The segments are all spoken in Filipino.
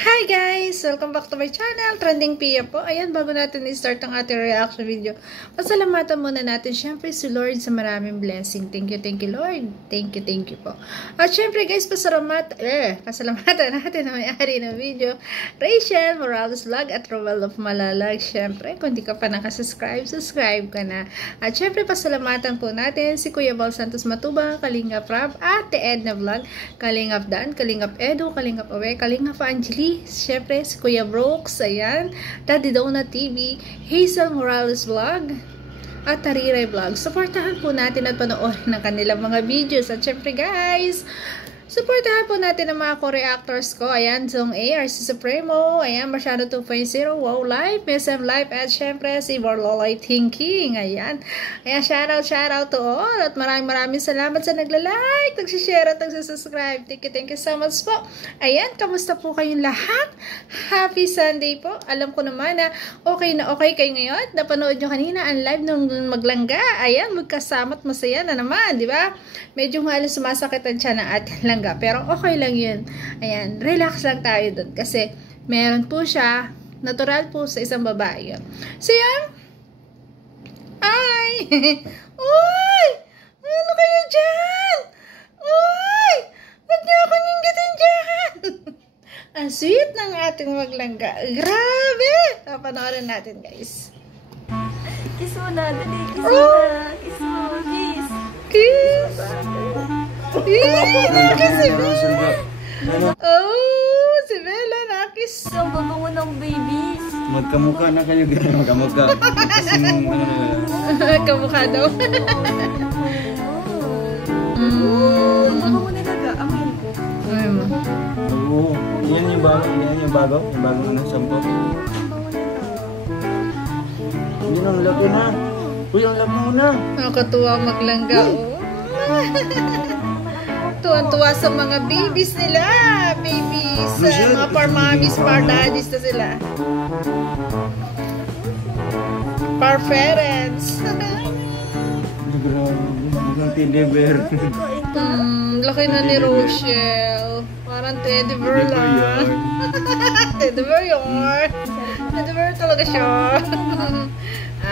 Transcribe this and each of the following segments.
Hi guys! Welcome back to my channel, Trending Pia po. Ayan, bago natin i-start ang ating reaction video, pasalamatan muna natin syempre si Lord sa maraming blessing. Thank you Lord. Thank you po. At syempre guys, pasalamatan natin na may-ari ng video, Rachel Morales Vlog at Roel of Malalag. Syempre, kung di ka pa nakasubscribe, subscribe ka na. At syempre, pasalamatan po natin si Kuya Bal Santos Matubang, Kalingap Rab, Ate Edna Vlog, Kalingap Dan, Kalingap Edu, Kalingap Awe, Kalingap Angeli, syempre si Kuya Brooks, ayan, Daddy Donut TV, Hazel Morales Vlog, at Tariray Vlog. Supportahan po natin at panoorin ng kanilang mga videos. At syempre guys, supportahan po natin ang mga co-reactors ko. Ayan, Zong A, RC Supremo, ayan, Marciano 2.0, Wow Life, SM Life, at syempre si Borloloy Thinking. Ayan, shoutout to all. At maraming salamat sa nagla-like, nagsishare at nagsasubscribe. Thank you so much po. Ayan, kamusta po kayong lahat? Happy Sunday po. Alam ko naman na okay kayo ngayon. Napanood nyo kanina ang live nung maglangga. Ayan, magkasama't masaya na naman, di ba? Medyo halos sumasakit ang tiyan ng ating langga, pero okay lang yun. Ayan, relax lang tayo dun kasi meron po siya, natural po sa isang babae. So yan, ay, uy, ano kayo dyan? Uy, huwag niyo ako ninggitin dyan. Ang sweet ng ating maglangga. Grabe! Papanoorin natin guys. Kiss mo na, dali, kiss mo na. Kiss mo, kiss. Kiss! Nakis si Bella! Oh, si Bella nakis! Ang babango ng babies. Magkamukha na kayo, gano'n magkamukha. Kasi nung Kamukha daw. Ang babango nila, amin ko. oo, yan yung bago na sampo. Yun ang laki na. Uy, ang laki mo na. Nakakatuwa maglangga, oh. Tuwan-tuwa sa mga babies nila. Babies. Mga par-mommies, par-daddies na sila. Par-parents. Grabe, teddy bear. Laki na ni Rochelle. Parang teddy bear lang. Teddy bear yun. Teddy bear talaga siya.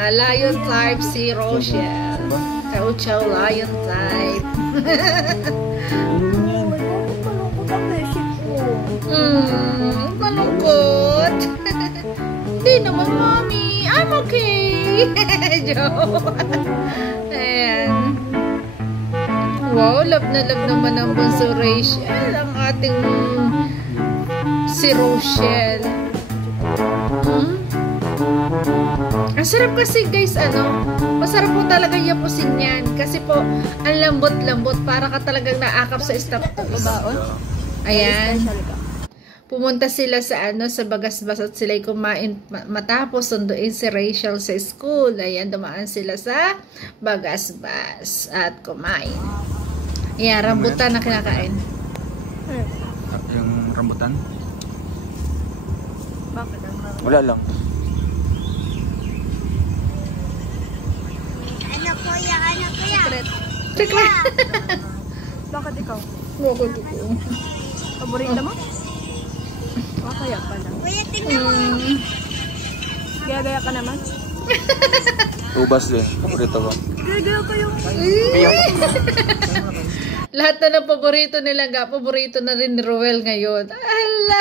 Lion type si Rochelle. Chow lion type. Malungkot. Hindi naman, mommy. I'm okay. Joke. Ayan. Wow, love na love naman ang bunso Rachel. Ang ating si Rochelle. Ang sarap kasi guys, masarap po talaga yapusin yan. Kasi po, ang lambot-lambot. Para ka talagang naakap sa stop. Ayan. Pumunta sila sa sa Bagasbas at sila'y kumain matapos sunduin si Rachel sa school. Ayan, dumaan sila sa Bagasbas at kumain. Ayan, rambutan na kinakain. Yung rambutan? Bakit ang rambutan? Wala lang. Secret. Bakit ikaw? Bakit ito? Paborito mo? Kaya pala. Gaya-gaya ka naman? Ubas din. Paborito ko. Gaya-gaya ko yung... Lahat na ng paborito nila paborito na rin ni Roel ngayon. Ala!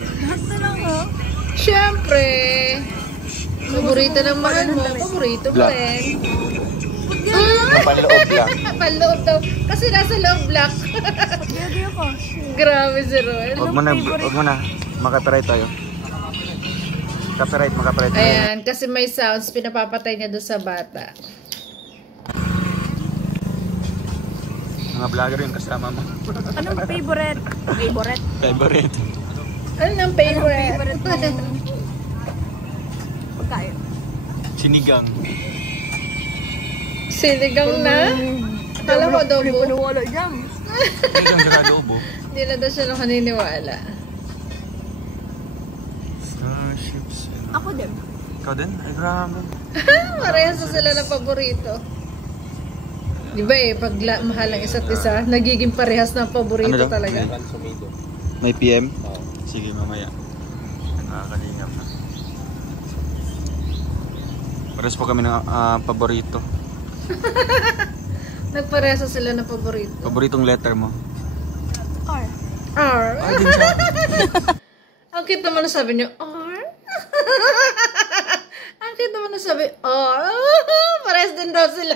Lahat na lang, oh. Siyempre. Paborito ng mahal mo. Paborito mo rin. Panloob lang. Panloob daw. Kasi nasa loob block. Gaya-gaya ko. Grabe si Roel. Huwag mo na. Makapiright tayo. Makapiright tayo. Ayan, kasi may sounds pinapapatay niya doon sa bata. Mga vlogger yung kasama mo. Anong favorite? Favorite. Ano ng favorite? Pagkain. Sinigang. Sinigang na? Alam mo, adobo. Hindi pa nawala dyan. Sinigang sila adobo. Hindi na daw siya nakaniniwala. Starships. Ako din. Ikaw din? Ay, grabe. Parehas na sila ng paborito. Di ba pag mahal ang isa't isa, nagiging parehas ng paborito talaga. May PM? Sige, mamaya. Nakakalingap na. Pares po kami ng paborito. Nagparesa sila ng paborito. Paboritong letter mo? R. R. Ay, din siya. Ang cute naman na sabi niyo, R. Ang cute naman na sabi, R. Pares din daw sila.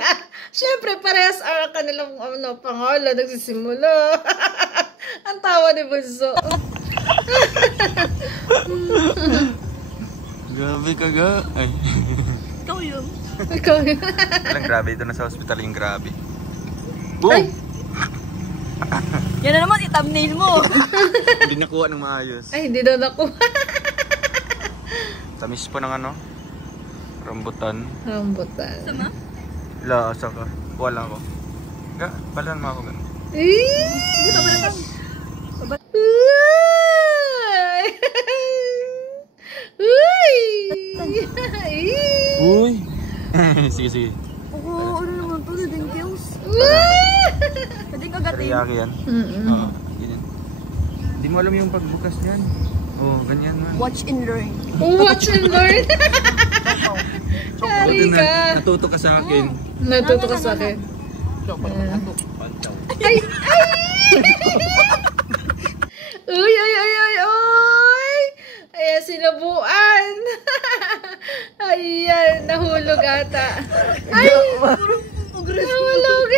Siyempre, pares R ang kanilang pangalan. Nagsisimula. Ang tawa ni Bunso. Grabe ka ga. Ay. Ikaw yun. Ikaw yun. Walang grabe. Ito na sa hospital yung grabe. Ay. Boom! Yan na naman, i-thumbnail mo. Hindi nakuha ng maayos. Ay, hindi daw nakuha. Tamis po ng ano? Rambutan. Rambutan. Sama? La, asa ka? Wala ko. Ga, balan mo ako ganun. Sige, pabalatan. Uy! Uy! Sige, sige. Oo, ano naman to, thank you. Pwede kagatin. Teriyaki yan. Oo, ganyan. Hindi mo alam yung pagbukas niyan. Oo, ganyan man. Watch and learn. Watch and learn. Yari Buti ka. natuto ka sa akin. Natuto ka sa akin. Ay! Ay! Uy! Ay! Ay! Ay! Ay! Ayan, sinabuan. Ayan, nahulog ata. Ay! Nahulog. Nahulog.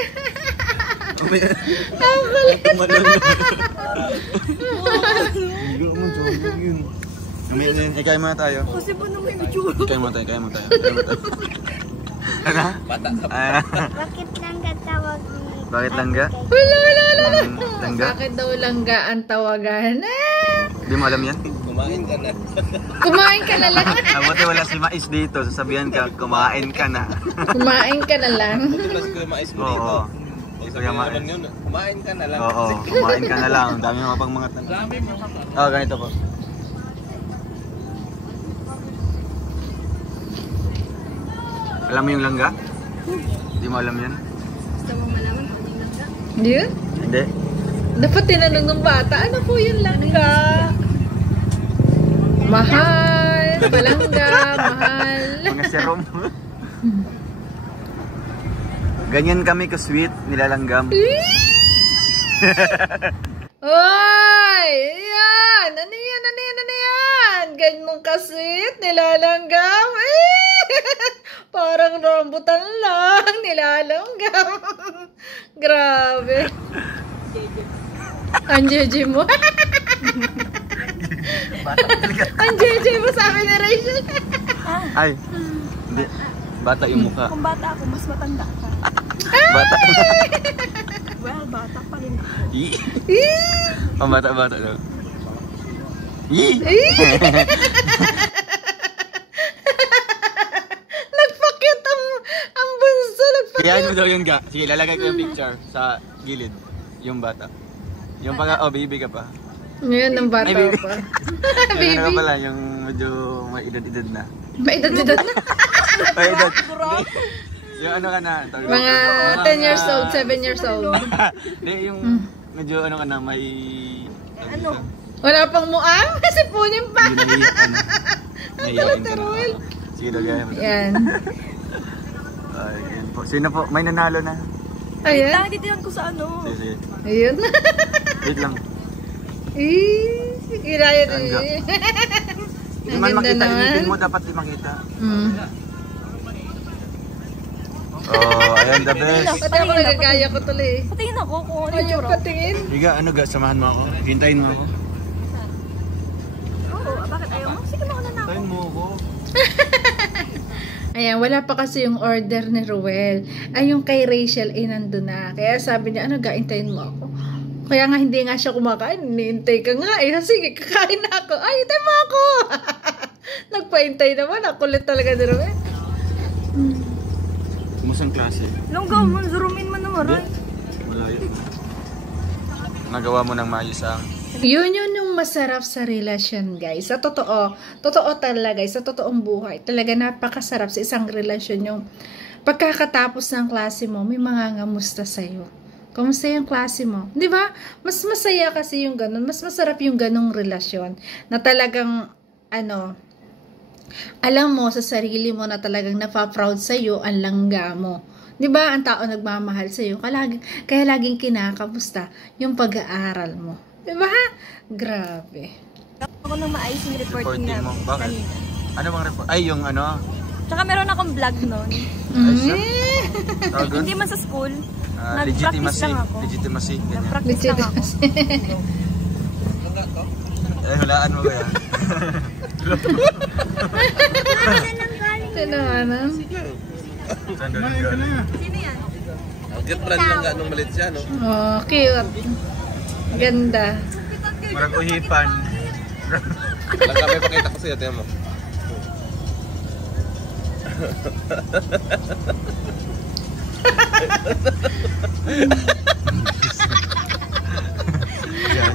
Ikay mo na tayo. Kasi ba naman yung itsura? Ikay mo tayo, ikay mo tayo. Ikay mo tayo. Ano? Bata. Bakit lang katawag ni... Bakit langga? Wala, wala, wala. Langga? Bakit daw langga ang tawagan? Hindi mo alam yan? Kumain ka na lang. Buti wala si Mais dito. Sasabihan ka, kumain ka na. Kumain ka na lang. Oo. Kuya Mais. Kumain ka na lang. Oo, kumain ka na lang. Ang dami mga pang mga tanong. Oo, ganito po. Alam mo yung langga? Hindi mo alam yan? Gusto mo malaman kung ano yung langga? Yun? Hindi? Dapat tinanong ng bata, ano po yung langga? Mahal, palangga, mahal. Mga serum. Ganyan kami ka-sweet, nilalanggam. Oy! Yan! Ano yan? Ano yan? Ano yan? Ganyan kasit, nilalanggam. Parang rambutan lang, nilalanggam. Grabe. Ang JJ mo. Ang JJ mo, sabi ni Rachel. Ay, hindi. Bata yung mukha. Kung bata ako, mas matanda ka. Bata. Well, bata pa rin ako. Ang bata-bata daw. Nagpakit ang bunso. Nagpakit. Kaya mo daw yun ga. Sige, lalagay ko yung picture sa gilid. Yung bata. Yung pag baby ka pa. Ngayon, ng bata Ay, baby. pa. Yung ano Baby. ka pala, yung medyo may edad-edad na. May edad-edad na. May edad. Yung ano ka na. tawag dito. Mga 10 years old, 7 years old. Hindi, yung medyo ano ka na, may... Ano? Wala pang muang. Kasi punin pa. Hindi nahihiyan ka na. Sige daw, gaya mo. Yan. Ay, yun po. Sino po? May nanalo na. Ayan. Lang, titiyan ko sa ano. Sige, sige. Ayun. Wait lang. Kiraya din. Tangga. Hindi man Ang ganda makita, naman. inipin mo, dapat di makita. Mm. Oh, ayan, the best. Pati ako nagagaya ko tuloy. Patingin ako kung ano yung Ayun, itsura. patingin. Higa, ano ga, samahan mo ako. Hintayin mo ako. Oo, bakit ayaw mo? Sige, mauna na ako. Hintayin mo ako. Ayan, wala pa kasi yung order ni Ruel. Ay, yung kay Rachel ay nandun na. Kaya sabi niya, ano ga, hintayin mo ako. Kaya nga hindi nga siya kumakain. Hinihintay ka nga. Eh, sige, kakain na ako. Ay, hintay mo ako. Nagpahintay naman. Ang kulit talaga ni Ruel. Kumusang klase. Longgaw mo, zoomin mo naman, Roy. Malayo. Nagawa mo ng maayos ang... Yun yung masarap sa relasyon, guys. Sa totoo talaga, guys. Sa totoong buhay. Talaga napakasarap sa isang relasyon yung pagkakatapos ng klase mo, may mga ngamusta sa'yo. Kamusta yung klase mo? Di ba? Mas masaya kasi yung ganun. Mas masarap yung ganung relasyon. Na talagang, alam mo sa sarili mo na talagang napaproud sa'yo ang langga mo. Di ba? Ang tao nagmamahal sa'yo. Kaya laging kinakamusta yung pag-aaral mo. Di ba? Grabe. Ako nang maayos yung reporting Reporting mo. namin Bakit? kanina. Ano bang report? Ay, yung ano? Tsaka meron akong vlog nun. Tawag Hindi man sa school. Nag-practice Legitimacy. lang ako. Legitimacy. Ganyan. Nag-practice lang ako. Hulaan mo ba yan? Sino ano? Sino yan? Get brand lang ka nung malit siya, no? Oh, cute. Ganda. Marag uhipan. Lang kami pakita ko sa'yo, tiyan mo.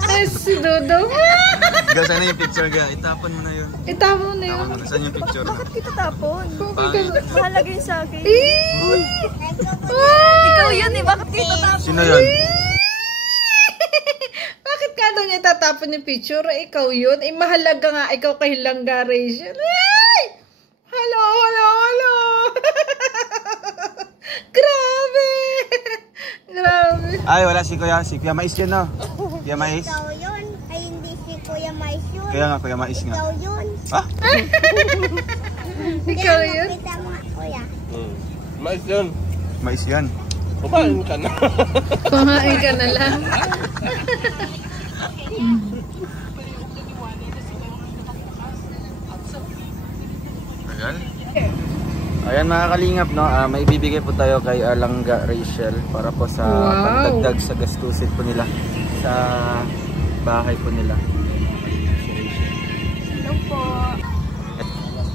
Ay, si Dodong. Ikaw, sana yung picture ka. Itapon mo na yun. Itapon mo na yun. Itapon mo na. Saan yung picture? Bakit kita tapon? Pangit. Mahalaga yun sa akin. Uy. Ikaw yun eh. Bakit kita tapon? Sino yun? Bakit ka daw niya tatapon yung picture? Ikaw yun. Eh, mahalaga nga. Ikaw kay Langga Rachel. Ay! Hello, hello, hello. Grabe. Grabe. Ay, wala si Kuya. Si Kuya Mais yun, no? Kuya Mais. Ikaw yun. Ay, hindi si Kuya Mais yun. Kaya nga, Kuya Mais nga. Ikaw yun. Ah? Ikaw yun. Kita mo nga, Kuya. Mais yun. Mais yan. Kumain ka na. Kumain ka na lang. Tagal. Ayan mga kalingap, no? May ibibigay po tayo kay Langga Rachel para po sa pagdagdag sa gastusin po nila sa bahay po nila. Hello po.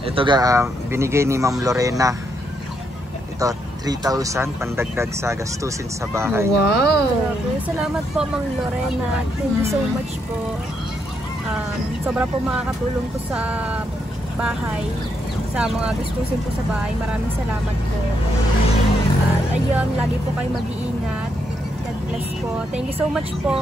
Ito ga, binigay ni Ma'am Lorena. Ito, 3,000 pandagdag sa gastusin sa bahay niya. Wow. Grabe. Salamat po, Mang Lorena. Thank you so much po. Sobra po makakatulong po sa bahay. Sa mga gastusin po sa bahay. Maraming salamat po. At ayun, lagi po kayo mag-iingat. God bless po. Thank you so much po.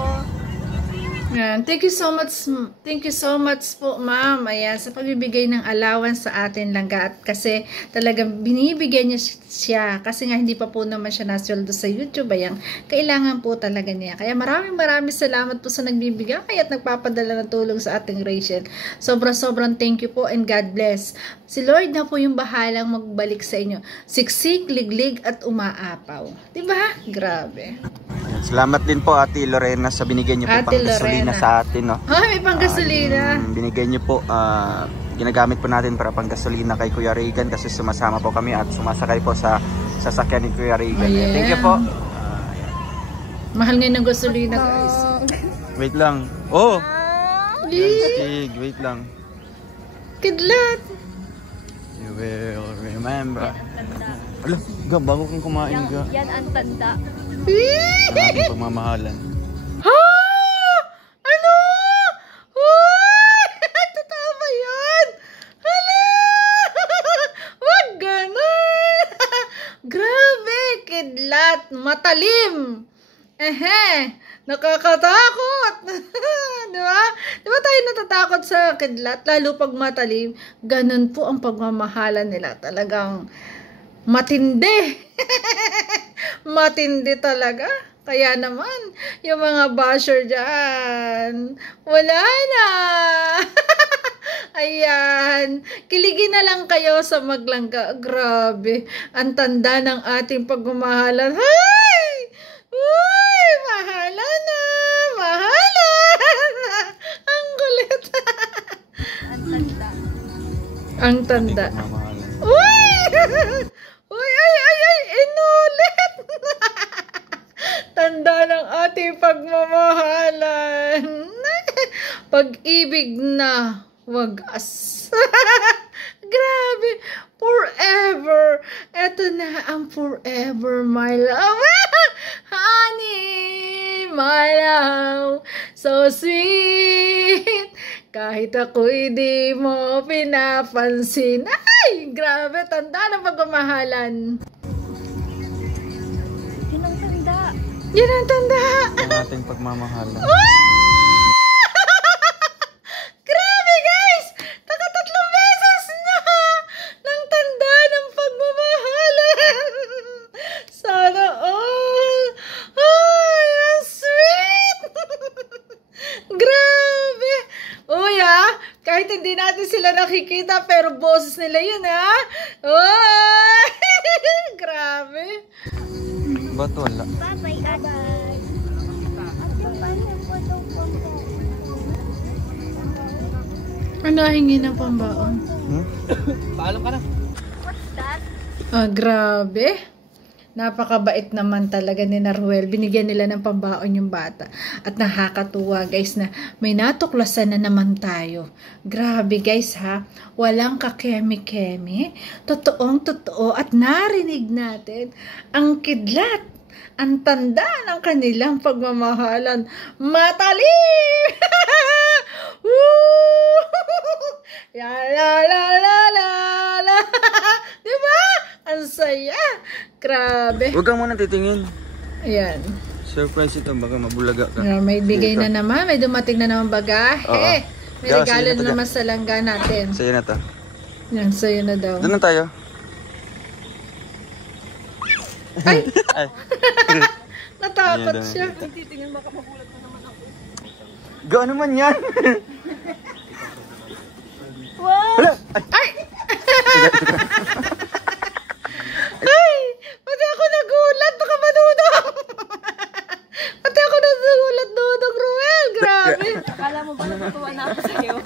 Yan. Thank you so much. Thank you so much po, ma'am. Ayan, sa pagbibigay ng allowance sa atin Langga. At kasi talagang binibigyan niya siya. Kasi nga hindi pa po naman siya nasweldo sa YouTube. Ayan, kailangan po talaga niya. Kaya maraming salamat po sa nagbibigay at nagpapadala ng tulong sa ating Rachel. Sobrang thank you po and God bless. Si Lord na po yung bahalang magbalik sa inyo. Siksik, liglig at umaapaw. Diba? Grabe. Salamat din po Ate Lorena sa binigay niyo po Ate pang gasolina Lorena. sa atin, no? Ay, may panggasolina. Binigay niyo po, ginagamit po natin para pang gasolina kay Kuya Regan kasi sumasama po kami at sumasakay po sa sasakyan ni Kuya Regan. Ayan. Thank you po. Mahal ngayon ng gasolina, guys. Wait lang. Oh! Lee, Stig, wait lang. kidlat. You will remember. Alam, ga, bago kang kumain ga. Yan ang tanda. Ang ating pagmamahalan. Ha? Ano? Uy! Totoo ba yan? Hala! Wag ganun! Grabe! Kidlat! Matalim! Ehe! Nakakatakot! Diba? Diba tayo natatakot sa kidlat? Lalo pag matalim. Ganun po ang pagmamahalan nila. Talagang matindi. Matindi talaga. Kaya naman, yung mga basher dyan, wala na. Ayan. Kiligin na lang kayo sa Maglangga. Grabe. Ang tanda ng ating pagmamahalan. Hay! Uy! Mahala na! Mahala! Ang kulit. Ang tanda. Ang tanda. Pagmamahalan. Uy! Uy! Ay! Inulit! Tanda ng ating pagmamahalan. Pag-ibig na wagas. Grabe. Forever. Eto na ang forever, my love. Honey, my love. So sweet. Kahit ako'y di mo pinapansin. Ay, grabe. Tanda ng pagmamahalan. Yun ang tanda. Yan ang tanda. Ang ating pagmamahal. Grabe guys! Nakatatlong beses na ng tanda ng pagmamahalan. Sana all. Ay, ang sweet! Grabe! Uy kahit hindi natin sila nakikita pero boses nila yun Uy! Grabe! Ba't wala? Bye-bye, Ate. Ate, paano po daw po mo? Ano hingi ng pambaon? Paalam ka na. Grabe. Napakabait naman talaga ni Ruel. Binigyan nila ng pambaon yung bata. At nakakatuwa guys na may natuklasan na naman tayo. Grabe guys Walang kakemi-kemi. Totoong totoo at narinig natin ang kidlat. Ang tanda ng kanilang pagmamahalan. Matalim! Woo! La la la la la la. Diba? Ang saya. Grabe. Huwag kang muna titingin. Ayan. Surprise ito, baka mabulaga ka. May bigay na naman. May dumating na naman bagahe. May Kaya, regalo sa'yo na na to naman sa langga natin. Sa'yo na to. Yan, sa'yo na daw. Doon na tayo. Ay! Ay. Natakot Yan, siya. Gano'n naman yan? Wow! Ay! Ay! Pati ako nagulat. Baka madudong. Pati ako nagulat, Dudong Ruel. Grabe. Akala mo ba natutuwa na ako sa'yo?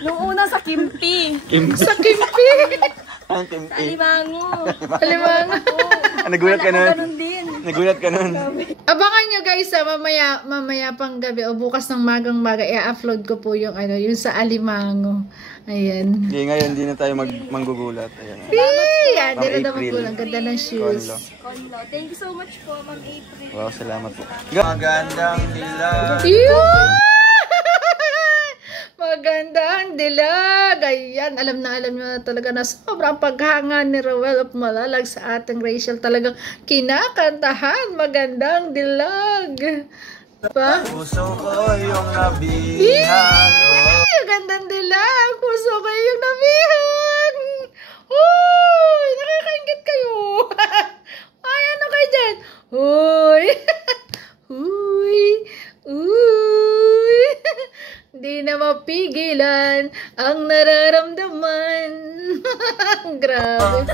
Nung una sa Kimpi. Sa kimpi. Ang Sa timpi. Alimango. Alimango. Nagulat ka nun? Ganun din. Nagulat ka nun? Abangan nyo guys mamaya pang gabi o bukas ng magang-maga i-upload ko po yung yung sa Alimango. Ayan. Hindi, ngayon hindi na tayo manggugulat. Ayan. Yan, di na April. naman po. Ang ganda ng shoes. Konlo. Konlo. Thank you so much po, Ma'am April. Wow, salamat po. Magandang dilag. Yun! Maganda ang dilag. Ayan, alam na talaga na sobrang paghanga ni Ruel of Malalag sa ating Rachel. Talagang kinakantahan. Magandang dilag. Pa? Puso ko yung nabihag. Ay, gandang dilag. Puso ko yung nabihag. Uy, nakakaingit kayo. Ay, ano kayo dyan? Uy. Uy. Uy. Di na mapigilan ang nararamdaman. Grabe.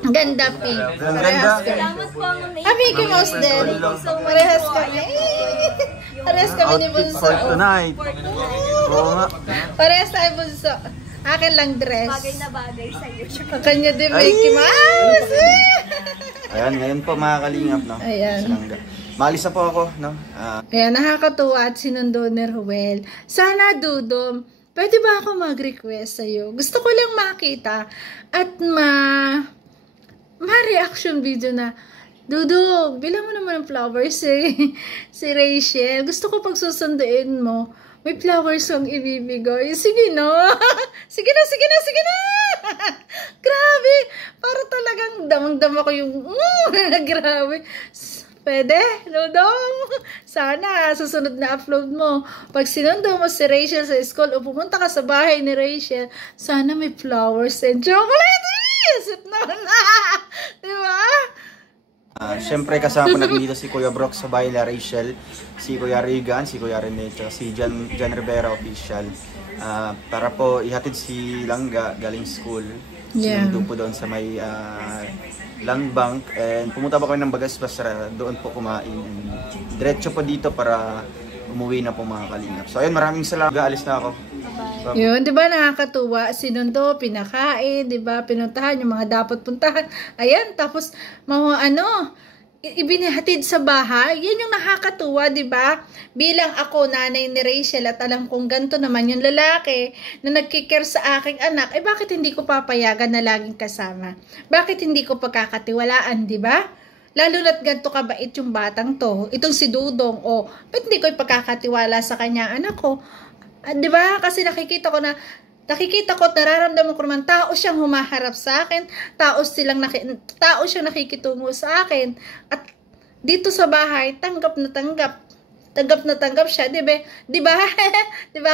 Ganda, Pink. Parehas kami. Salamat po, Ma'am April. Mickey Mouse din. Parehas kami. Parehas kami ni Outfit Bunso. for tonight. Oo nga. Parehas tayo, Bunso. Akin lang dress. Bagay na bagay sa'yo. Ang kanya din, Mickey Mouse. Ayan, ngayon po mga kalingap, no? Ayan. Salangga. Maalis na po ako, no? Ayan, nakakatuwa at sinundo ni Ruel. Sana, Dudom, pwede ba ako mag-request sa'yo? Gusto ko lang makita at ma-reaction video na, Dudog, bilang mo naman ng flowers si Rachel. Gusto ko pagsusunduin mo, may flowers kang ibibigay. Sige na. Sige na. Grabe. Para talagang damang-dama ko yung, grabe. Pwede, Dudong. Sana, susunod na upload mo. Pag sinundo mo si Rachel sa school o pumunta ka sa bahay ni Rachel, sana may flowers and chocolate. Isip na. Diba? Siyempre kasama po natin dito si Kuya Brock sa bahay ni Rachel, si Kuya Regan, si Kuya Rene, si Jan Rivera official. Para po ihatid si Langga galing school. Yeah. Sinundo po doon sa may land bank and pumunta pa kami ng Bagaspas, doon po kumain. Diretso po dito para umuwi na po mga kalingap. So ayun, maraming salamat. Alis na ako. Yun, di ba nakakatuwa? Sinundo, pinakain, di ba? Pinuntahan yung mga dapat puntahan. Ayan, tapos ibinihatid sa bahay. Yan yung nakakatuwa, di ba? Bilang ako, nanay ni Rachel, at alam kong ganito naman yung lalaki na nagkikare sa aking anak, bakit hindi ko papayagan na laging kasama? Bakit hindi ko pagkakatiwalaan, di ba? Lalo na't ganito kabait yung batang to. Itong si Dudong, ba't hindi ko ipagkakatiwala sa kanya anak ko? Di ba? Kasi nakikita ko na nakikita ko at nararamdaman ko naman, tao siyang humaharap sa akin, tao siyang nakikitungo sa akin, at dito sa bahay, tanggap na tanggap siya, di ba? Di ba?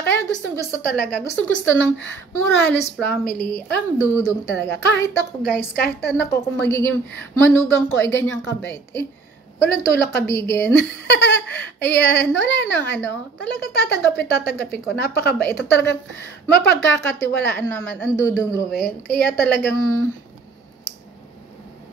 Kaya gustong-gusto talaga, gustong-gusto ng Morales family, ang Dudong talaga. Kahit ako guys, kahit anak ko, kung magiging manugang ko, ganyang kabait, walang tulak kabigin. Ayan, wala nang talagang tatanggapin ko. Napakabait. At talagang mapagkakatiwalaan naman ang Dudong Ruel. Kaya talagang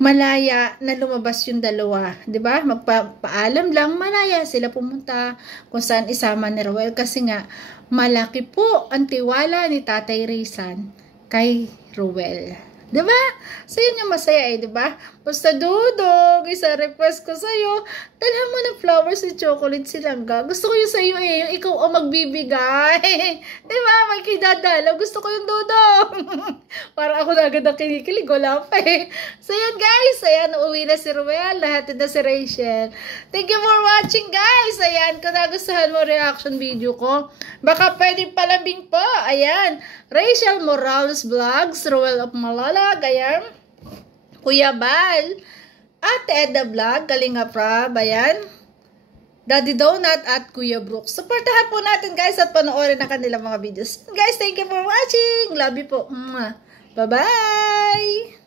malaya na lumabas yung dalawa. Diba? Magpaalam lang, malaya sila pumunta kung saan isama ni Ruel. Kasi nga, malaki po ang tiwala ni Tatay Rizan kay Ruel. Diba? So, yun yung masaya diba? Basta Dudong, isa request ko sa'yo, dalhan mo ng flowers at chocolate silangga. Gusto ko yung sa'yo yung ikaw ang magbibigay. Diba? May kidadalaw. Gusto ko yung Dudong. Parang ako na agad ang kinikilig. Wala pa So, yan guys. Ayan, uuwi na si Ruel. Lahat na si Rachel. Thank you for watching guys. Ayan, kung nagustuhan mo reaction video ko, baka pwede palambing po. Ayan, Rachel Morales Vlogs, Ruel of Malalag. Ayan, Kuya Bal, Ate Edda Vlog, Kalinga Prab, ayan, Daddy Donut at Kuya Brooks. Supportahan po natin guys at panoorin na kanilang mga videos. Guys, thank you for watching. Love you po. Bye-bye!